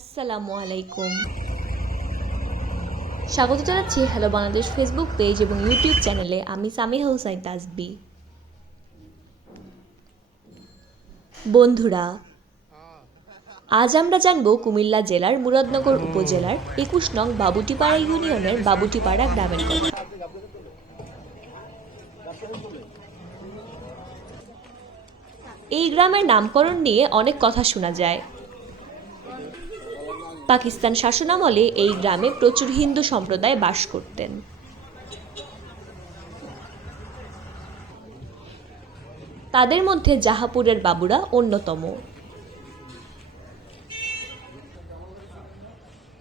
আসসালামু আলাইকুম। স্বাগত জানাচ্ছি হ্যালো বাংলাদেশ ফেসবুক পেজ এবং ইউটিউব চ্যানেলে আমি সামিহা হুসাইন তাসবি বন্ধুরা, আজ আমরা জানব কুমিল্লা জেলার মুরাদনগর উপজেলার একুশ নং বাবুটিপাড়া ইউনিয়নের বাবুটিপাড়া গ্রামের কথা। এই গ্রামের নামকরণ নিয়ে অনেক কথা শোনা যায়। পাকিস্তান শাসনামলে এই গ্রামে প্রচুর হিন্দু সম্প্রদায় বাস করতেন। তাদের মধ্যে জাহাপুরের বাবুরা অন্যতম।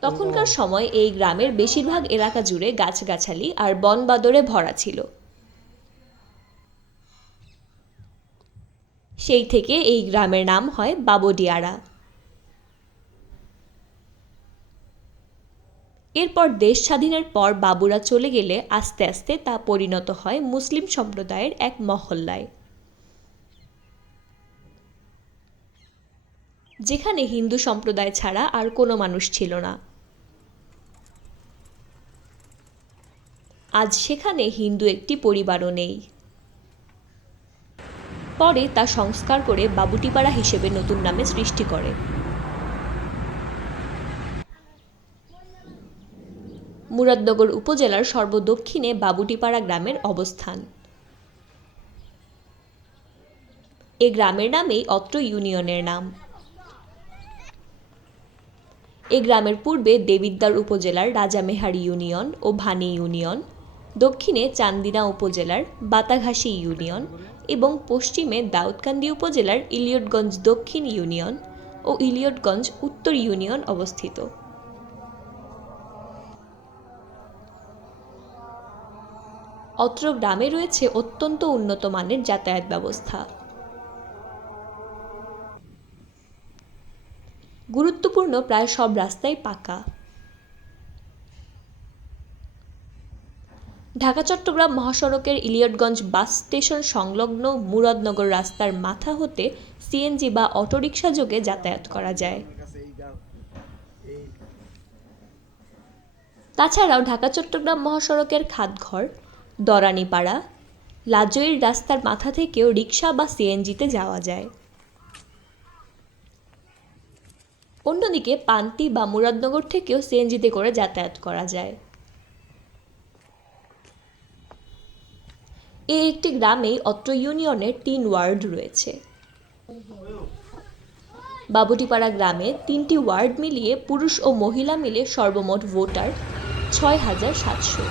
তখনকার সময় এই গ্রামের বেশিরভাগ এলাকা জুড়ে গাছগাছালি আর বনবাদরে ভরা ছিল। সেই থেকে এই গ্রামের নাম হয় বাবডিয়ারা এরপর দেশ স্বাধীনের পর বাবুরা চলে গেলে আস্তে আস্তে তা পরিণত হয় মুসলিম সম্প্রদায়ের এক মহল্লায়। যেখানে হিন্দু সম্প্রদায় ছাড়া আর কোনো মানুষ ছিল না। আজ সেখানে হিন্দু একটি পরিবারও নেই। পরে তা সংস্কার করে বাবুটিপাড়া হিসেবে নতুন নামে সৃষ্টি করে। মুরাদনগর উপজেলার সর্বদক্ষিণে বাবুটিপাড়া গ্রামের অবস্থান। এ গ্রামের নামেই অত্র ইউনিয়নের নাম। এ গ্রামের পূর্বে দেবিদ্বার উপজেলার রাজামেহারি ইউনিয়ন ও ভানি ইউনিয়ন, দক্ষিণে চান্দিনা উপজেলার বাতাঘাসী ইউনিয়ন এবং পশ্চিমে দাউদকান্দি উপজেলার ইলিয়টগঞ্জ দক্ষিণ ইউনিয়ন ও ইলিয়টগঞ্জ উত্তর ইউনিয়ন অবস্থিত। অত্র গ্রামে রয়েছে অত্যন্ত উন্নত মানের যাতায়াত ব্যবস্থা। গুরুত্বপূর্ণ প্রায় সব রাস্তাই পাকা। ঢাকা, চট্টগ্রাম মহাসড়কের ইলিয়টগঞ্জ বাস স্টেশন সংলগ্ন মুরাদনগর রাস্তার মাথা হতে সিএনজি বা অটোরিকশা যোগে যাতায়াত করা যায়। তাছাড়াও ঢাকা, চট্টগ্রাম মহাসড়কের খাতঘর দরানিপাড়া। লাজইর রাস্তার মাথা থেকেও রিক্সা বা সিএনজিতে যাওয়া যায়। অন্যদিকে পান্তি বা মুরাদনগর থেকেও সিএনজিতে করে যাতায়াত করা যায়। এই একটি গ্রামেই অত্র ইউনিয়নের তিন ওয়ার্ড রয়েছে। বাবুটিপাড়া গ্রামে তিনটি ওয়ার্ড মিলিয়ে পুরুষ ও মহিলা মিলে সর্বমোট ভোটার ছয় হাজার সাতশো।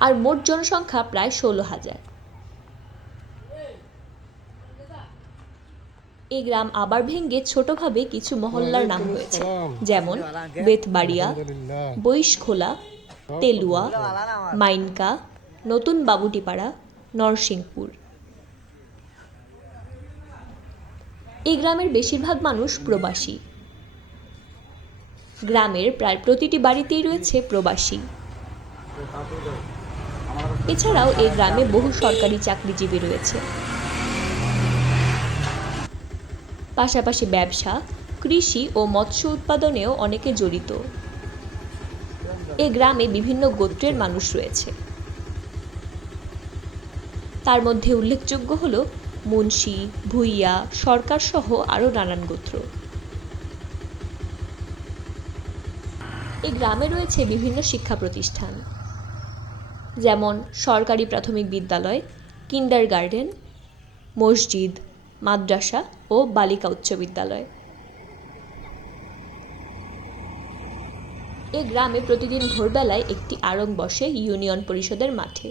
আর মোট জনসংখ্যা প্রায় ষোলো হাজার। এই গ্রাম আবার ভেঙ্গে ছোটভাবে কিছু মহল্লার নাম হয়েছে। যেমন বেতবাড়িয়া বৈশখোলা তেলুয়া মাইনকা নতুন বাবুটিপাড়া নরসিংপুর। এই গ্রামের বেশিরভাগ মানুষ প্রবাসী। গ্রামের প্রায় প্রতিটি বাড়িতেই রয়েছে প্রবাসী। এছাড়াও এই গ্রামে বহু সরকারি চাকরিজীবী রয়েছে। পাশাপাশি ব্যবসা, কৃষি ও মৎস্য উৎপাদনেও অনেকে জড়িত। এ গ্রামে বিভিন্ন গোত্রের মানুষ রয়েছে। তার মধ্যে উল্লেখযোগ্য হল মুন্সি, ভুইয়া সরকার সহ আরও নানান গোত্র। এই গ্রামে রয়েছে বিভিন্ন শিক্ষা প্রতিষ্ঠান। যেমন সরকারি প্রাথমিক বিদ্যালয় কিন্ডার গার্ডেন মসজিদ, মাদ্রাসা ও বালিকা উচ্চ বিদ্যালয়। এ গ্রামে প্রতিদিন ভোরবেলায় একটি আড়ং বসে ইউনিয়ন পরিষদের মাঠে।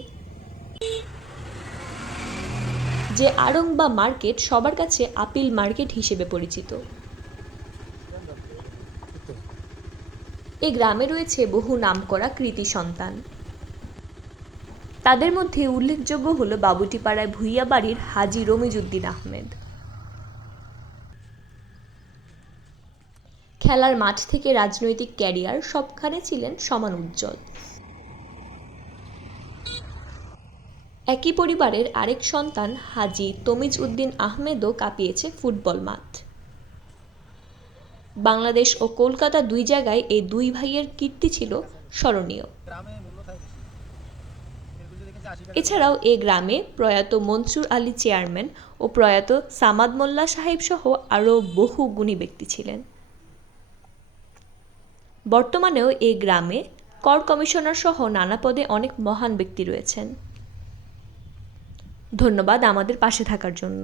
যে আড়ং বা মার্কেট সবার কাছে আপিল মার্কেট হিসেবে পরিচিত। এ গ্রামে রয়েছে বহু নামকরা কৃতি সন্তান। তাদের মধ্যে উল্লেখযোগ্য হল বাবুটিপাড়ায় ভুইয়া বাড়ির হাজি রমিজুদ্দিন আহমেদ। খেলার মাঠ থেকে রাজনৈতিক ক্যারিয়ার সবখানে ছিলেন সমান উজ্জ্বল। একই পরিবারের আরেক সন্তান হাজি তমিজ উদ্দিন আহমেদও কাঁপিয়েছে ফুটবল মাঠ। বাংলাদেশ ও কলকাতা দুই জায়গায় এই দুই ভাইয়ের কীর্তি ছিল স্মরণীয়। এছাড়াও এ গ্রামে প্রয়াত মনসুর আলী চেয়ারম্যান ও প্রয়াত সামাদ মোল্লা সাহেব সহ আরও বহু গুণী ব্যক্তি ছিলেন। বর্তমানেও এ গ্রামে কর কমিশনার সহ নানা পদে অনেক মহান ব্যক্তি রয়েছেন। ধন্যবাদ আমাদের পাশে থাকার জন্য।